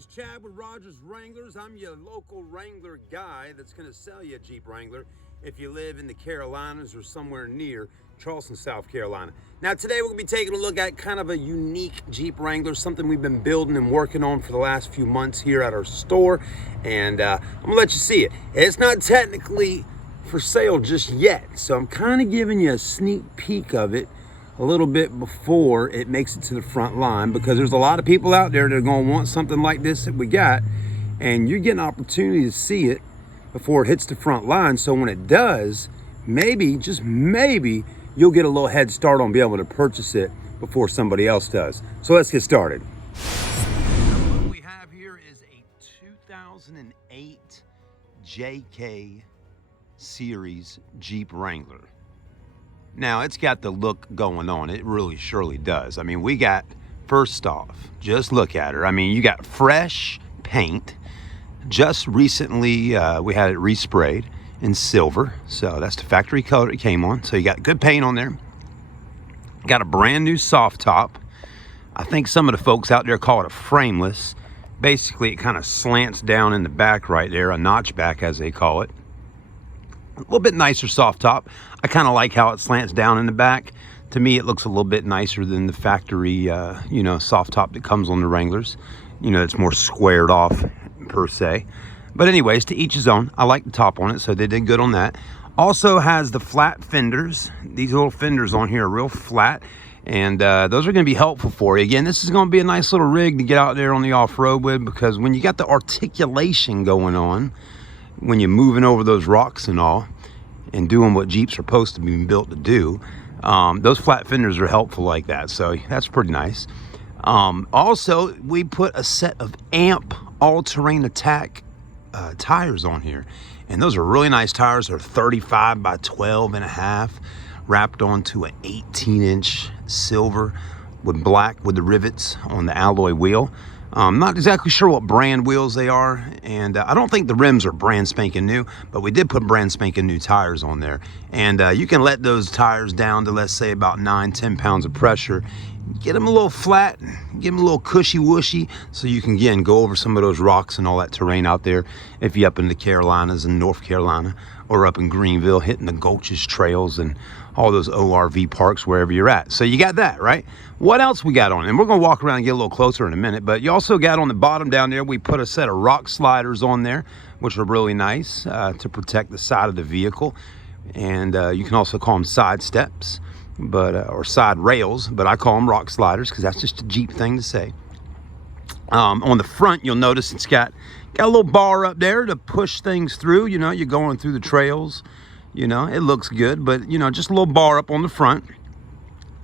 guys, Chad with Rodgers Wranglers. I'm your local Wrangler guy that's going to sell you a Jeep Wrangler if you live in the Carolinas or somewhere near Charleston, South Carolina. Now today we're going to be taking a look at kind of a unique Jeep Wrangler, something we've been building and working on for the last few months here at our store, and I'm going to let you see it. It's not technically for sale just yet, so I'm kind of giving you a sneak peek of it a little bit before it makes it to the front line, because there's a lot of people out there that are going to want something like this that we got, and you're getting an opportunity to see it before it hits the front line. So when it does, maybe, just maybe, you'll get a little head start on being able to purchase it before somebody else does. So let's get started. What we have here is a 2008 JK Series Jeep Wrangler. Now, it's got the look going on. It really surely does. I mean, we got, first off, just look at her. I mean, you got fresh paint. Just recently, we had it resprayed in silver. So that's the factory color it came on. So you got good paint on there. Got a brand new soft top. I think some of the folks out there call it a frameless. Basically, it kind of slants down in the back right there, a notch back as they call it. A little bit nicer soft top. I kind of like how it slants down in the back. To me, it looks a little bit nicer than the factory, soft top that comes on the Wranglers. You know, it's more squared off per se. But anyways, to each his own. I like the top on it, so they did good on that. Also has the flat fenders. These little fenders on here are real flat, and those are going to be helpful for you. Again, this is going to be a nice little rig to get out there on the off-road with, because when you got the articulation going on, when you're moving over those rocks and all, and doing what Jeeps are supposed to be built to do, those flat fenders are helpful like that. So that's pretty nice. Also, we put a set of AMP all-terrain attack tires on here, and those are really nice tires. They're 35 by 12 and a half, wrapped onto an 18-inch silver with black with the rivets on the alloy wheel. Not exactly sure what brand wheels they are, and I don't think the rims are brand spanking new, but we did put brand spanking new tires on there. And you can let those tires down to, let's say, about 9-10 pounds of pressure. Get them a little flat, give them a little cushy-wushy, so you can, again, go over some of those rocks and all that terrain out there if you're up in the Carolinas and North Carolina, or up in Greenville, hitting the gulches, trails, and all those ORV parks, wherever you're at. So you got that, right? What else we got on? And we're going to walk around and get a little closer in a minute, but you also got on the bottom down there, we put a set of rock sliders on there, which are really nice to protect the side of the vehicle. And you can also call them side steps, but or side rails, but I call them rock sliders because that's just a Jeep thing to say. On the front, you'll notice it's got a little bar up there to push things through. You know, you're going through the trails, you know, it looks good, but, you know, just a little bar up on the front.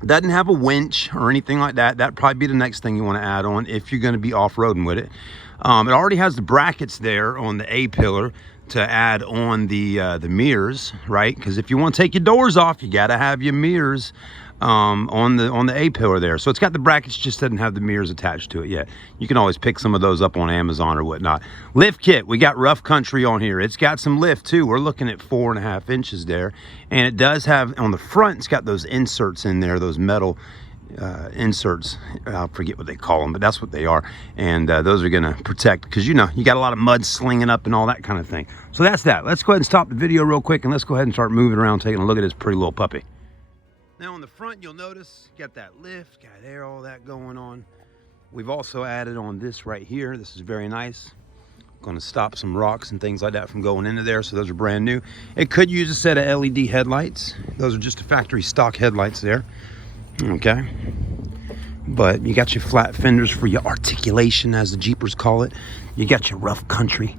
Doesn't have a winch or anything like that. That'd probably be the next thing you want to add on if you're going to be off-roading with it. It already has the brackets there on the A-pillar to add on the mirrors, right? Because if you want to take your doors off, you got to have your mirrors on the A-pillar there. So it's got the brackets, just doesn't have the mirrors attached to it yet. You can always pick some of those up on Amazon or whatnot. Lift kit, we got rough country on here. It's got some lift too. We're looking at 4.5 inches there, and it does have on the front, it's got those inserts in there, those metal inserts. I forget what they call them, but that's what they are. And those are going to protect, because, you know, you got a lot of mud slinging up and all that kind of thing. So that's that. Let's go ahead and stop the video real quick, and let's go ahead and start moving around, taking a look at this pretty little puppy. Now on the front, you'll notice, got that lift, got there, all that going on. We've also added on this right here. This is very nice. Going to stop some rocks and things like that from going into there, so those are brand new. It could use a set of LED headlights. Those are just the factory stock headlights there. Okay, but you got your flat fenders for your articulation, as the Jeepers call it. You got your rough country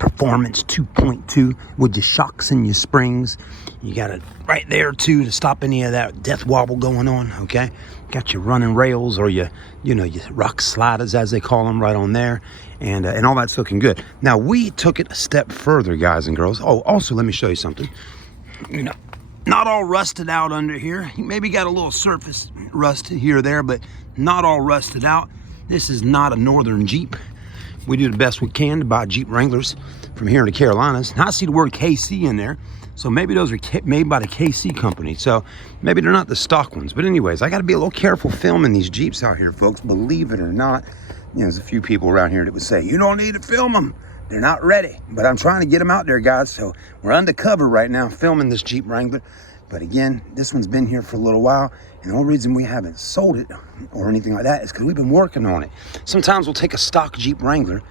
performance 2.2 with your shocks and your springs. You got it right there too to stop any of that death wobble going on. Okay, got your running rails, or your rock sliders as they call them, right on there, and all that's looking good. Now we took it a step further, guys and girls. Oh, also let me show you something. You know, not all rusted out under here. You maybe got a little surface rust here or there, but not all rusted out. This is not a northern Jeep. We do the best we can to buy Jeep Wranglers from here in the Carolinas. Now I see the word KC in there, so maybe those are made by the KC company. So maybe they're not the stock ones. But anyways, I got to be a little careful filming these Jeeps out here, folks. Believe it or not, You know, there's a few people around here that would say, you don't need to film them. They're not ready. But I'm trying to get them out there, guys. So we're undercover right now filming this Jeep Wrangler. But again, this one's been here for a little while. And the only reason we haven't sold it or anything like that is because we've been working on it. Sometimes we'll take a stock Jeep Wrangler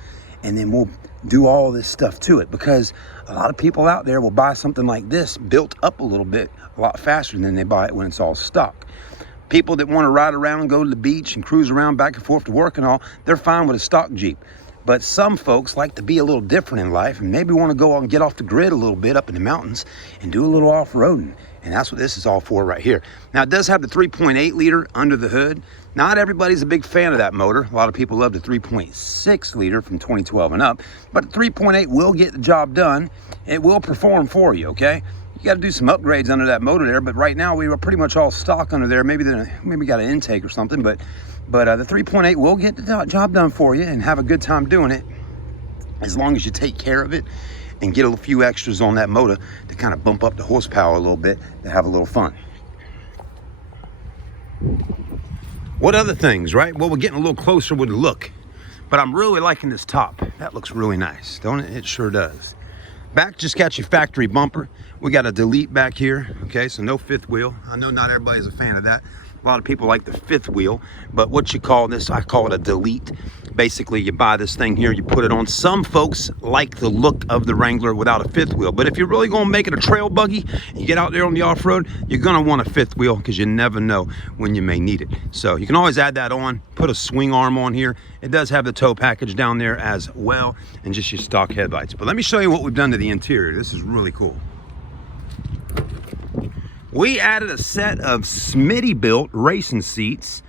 and then we'll do all this stuff to it, because a lot of people out there will buy something like this built up a little bit a lot faster than they buy it when it's all stock. People that want to ride around and go to the beach and cruise around back and forth to work and all, they're fine with a stock Jeep. But some folks like to be a little different in life and maybe want to go out and get off the grid a little bit up in the mountains and do a little off-roading. And that's what this is all for right here. Now, it does have the 3.8 liter under the hood. Not everybody's a big fan of that motor. A lot of people love the 3.6 liter from 2012 and up. But the 3.8 will get the job done. It will perform for you, okay? You got to do some upgrades under that motor there. But right now, we were pretty much all stock under there. Maybe got an intake or something. But the 3.8 will get the job done for you and have a good time doing it, as long as you take care of it and get a few extras on that motor to kind of bump up the horsepower a little bit to have a little fun. What other things, right? Well, we're getting a little closer with the look, but I'm really liking this top. That looks really nice, don't it? It sure does. Back just got your factory bumper. We got a delete back here, okay? So no fifth wheel. I know not everybody's a fan of that. A lot of people like the fifth wheel, but what you call this, I call it a delete. Basically, you buy this thing here, you put it on. Some folks like the look of the Wrangler without a fifth wheel, but if you're really gonna make it a trail buggy, and you get out there on the off-road, you're gonna want a fifth wheel because you never know when you may need it. So you can always add that on, put a swing arm on here. It does have the tow package down there as well, and just your stock headlights. But let me show you what we've done to the interior. This is really cool. We added a set of smittybuilt racing seats,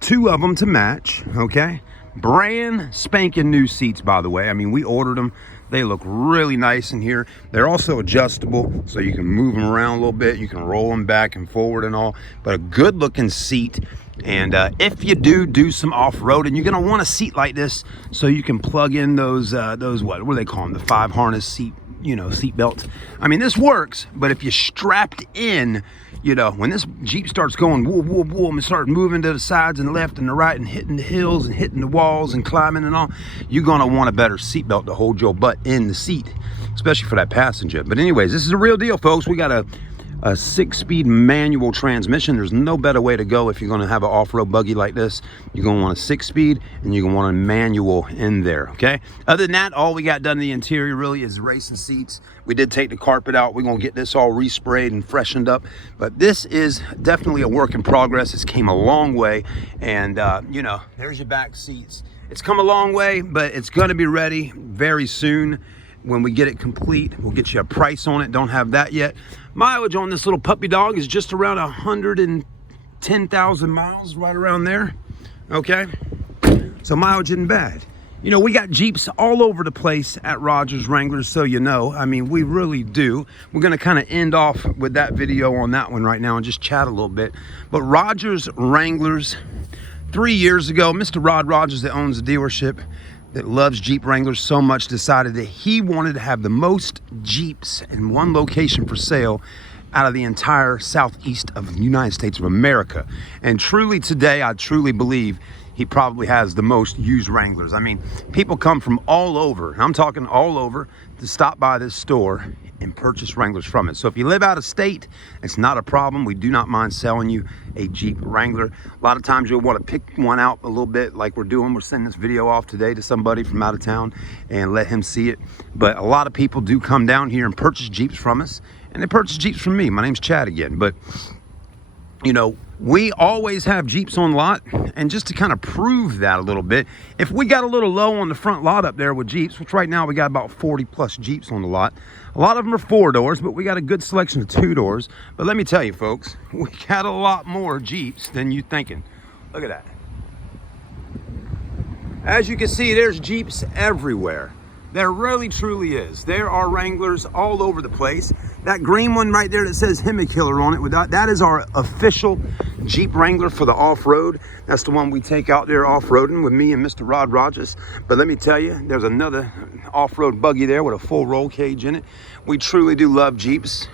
2 of them to match, okay? Brand spanking new seats, by the way. I mean, we ordered them. They look really nice in here. They're also adjustable, so you can move them around a little bit. You can roll them back and forward and all, but a good looking seat. And if you do some off-roading, you're gonna want a seat like this so you can plug in those what do they call them? The 5 harness seat, you know, seat belts. I mean, this works, but if you're strapped in, you know, when this Jeep starts going whoop, whoop, whoop, and start moving to the sides and the left and the right and hitting the hills and hitting the walls and climbing and all, you're gonna want a better seat belt to hold your butt in the seat, especially for that passenger. But anyways, this is a real deal, folks. We got a 6-speed manual transmission. There's no better way to go if you're going to have an off-road buggy like this. You're going to want a 6-speed and you're going to want a manual in there, okay? Other than that, all we got done in the interior really is racing seats. We did take the carpet out. We're going to get this all resprayed and freshened up. But this is definitely a work in progress. It's came a long way. And, you know, there's your back seats. It's come a long way, but it's going to be ready very soon. When we get it complete, we'll get you a price on it. Don't have that yet. Mileage on this little puppy dog is just around 110,000 miles, right around there. Okay, so mileage isn't bad. You know, we got Jeeps all over the place at Rodgers Wranglers, so you know. I mean, we really do. We're gonna kind of end off with that video on that one right now and just chat a little bit. But Rodgers Wranglers, 3 years ago, Mr. Rod Rodgers that owns the dealership, that loves Jeep Wranglers so much, decided that he wanted to have the most Jeeps in one location for sale out of the entire southeast of the United States of America. And truly today, I truly believe he probably has the most used Wranglers. I mean, people come from all over, and I'm talking all over, to stop by this store and purchase Wranglers from it. So if you live out of state, it's not a problem. We do not mind selling you a Jeep Wrangler. A lot of times you'll want to pick one out a little bit like we're doing. We're sending this video off today to somebody from out of town and let him see it. But a lot of people do come down here and purchase Jeeps from us, and they purchase Jeeps from me. My name's Chad again. But you know, we always have Jeeps on lot, and just to kind of prove that a little bit, if we got a little low on the front lot up there with Jeeps, which right now we got about 40 plus Jeeps on the lot. A lot of them are 4 doors, but we got a good selection of 2 doors. But let me tell you, folks, we got a lot more Jeeps than you thinking. Look at that. As you can see, there's Jeeps everywhere. There really, truly is. There are Wranglers all over the place. That green one right there that says Hemi-Killer on it, that is our official Jeep Wrangler for the off-road. That's the one we take out there off-roading with me and Mr. Rod Rodgers. But let me tell you, there's another off-road buggy there with a full roll cage in it. We truly do love Jeeps.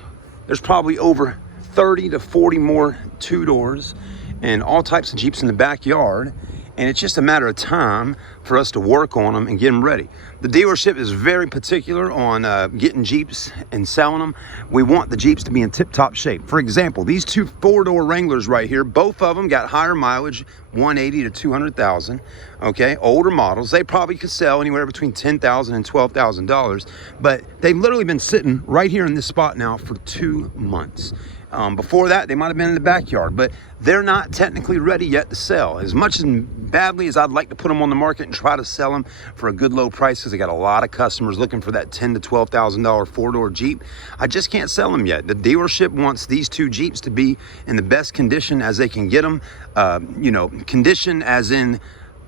There's probably over 30 to 40 more 2 doors and all types of Jeeps in the backyard. and it's just a matter of time for us to work on them and get them ready. The dealership is very particular on getting Jeeps and selling them. We want the Jeeps to be in tip-top shape. For example, these two four-door Wranglers right here, both of them got higher mileage, 180 to 200,000. Okay, older models. They probably could sell anywhere between $10,000 and $12,000, but they've literally been sitting right here in this spot now for 2 months. Before that, they might have been in the backyard, but they're not technically ready yet to sell. As much as badly as I'd like to put them on the market and try to sell them for a good low price, because I got a lot of customers looking for that $10,000 to $12,000 four-door Jeep, I just can't sell them yet. The dealership wants these two Jeeps to be in the best condition as they can get them. You know, condition as in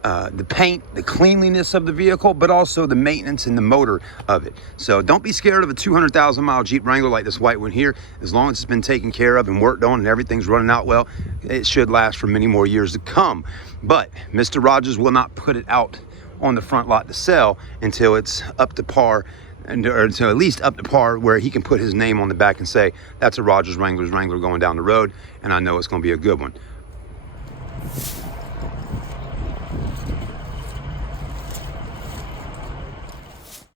the paint, the cleanliness of the vehicle, but also the maintenance and the motor of it. So don't be scared of a 200,000 mile Jeep Wrangler like this white one here. As long as it's been taken care of and worked on and everything's running out well, it should last for many more years to come. But Mr. Rodgers will not put it out on the front lot to sell until it's up to par, or until at least up to par where he can put his name on the back and say, that's a Rodgers Wranglers Wrangler going down the road, and I know it's going to be a good one.